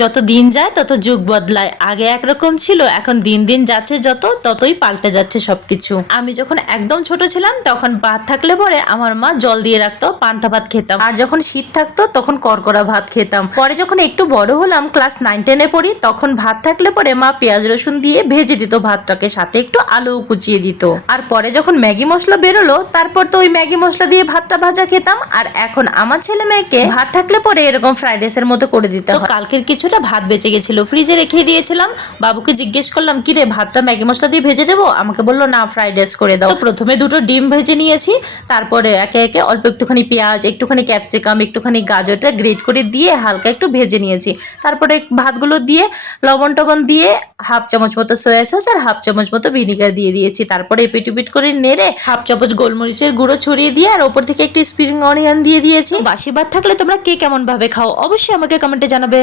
যত দিন যায় তত যুগ বদলায়। আগে একরকম ছিল, এখন দিন দিন যাচ্ছে যত ততই পাল্টে যাচ্ছে সবকিছু। আমি যখন একদম ছোট ছিলাম তখন ভাত থাকলে পরে আমার মা জল দিয়ে রাখতো, পান্তা ভাত খেতাম। আর যখন শীত থাকতো তখন করকরা ভাত খেতাম। পরে যখন একটু বড় হলাম, ক্লাস 9-10-এ পড়ি, তখন ভাত থাকলে পরে মা পেঁয়াজ রসুন দিয়ে ভেজে দিত ভাতটাকে, সাথে একটু আলুও কুচিয়ে দিত। আর পরে যখন ম্যাগি মশলা বেরোলো, তারপর তো ওই ম্যাগি মশলা দিয়ে ভাতটা ভাজা খেতাম। আর এখন আমার ছেলে মেয়েকে ভাত থাকলে পরে এরকম ফ্রাইড রাইসের মতো করে দিতে হয়। কালকের কিছুটা ভাত বেঁচে গেছিল, ফ্রিজে রেখে দিয়েছিলাম। বাবুকে জিজ্ঞেস করলাম, কি রে, ভাতটা ম্যাগি মশলা দিয়ে ভেজে দেবো? আমাকে বললো না, ফ্রাইড রাইস করে দাও। তো প্রথমে দুটো ডিম ভেজে নিয়েছি, তারপরে একে একে অল্প একটুখানি পেঁয়াজ, একটুখানি ক্যাপসিকাম, একটুখানি গাজরটা গ্রেট করে দিয়ে হালকা একটু ভেজে নিয়েছি। তারপরে ভাতগুলো দিয়ে লবণ টবণ দিয়ে হাফ চামচ মতো সয়া সস আর হাফ চামচ মতো ভিনিগার দিয়ে দিয়েছি। তারপরে এপিট করে নেড়ে হাফ চামচ গোলমরিচের গুঁড়ো ছড়িয়ে দিয়ে আর ওপর থেকে একটু স্প্রিং অনিয়ন দিয়ে দিয়েছি। বাসি ভাত থাকলে তোমরা কে কেমন ভাবে খাও অবশ্যই আমাকে কমেন্টে জানাবে।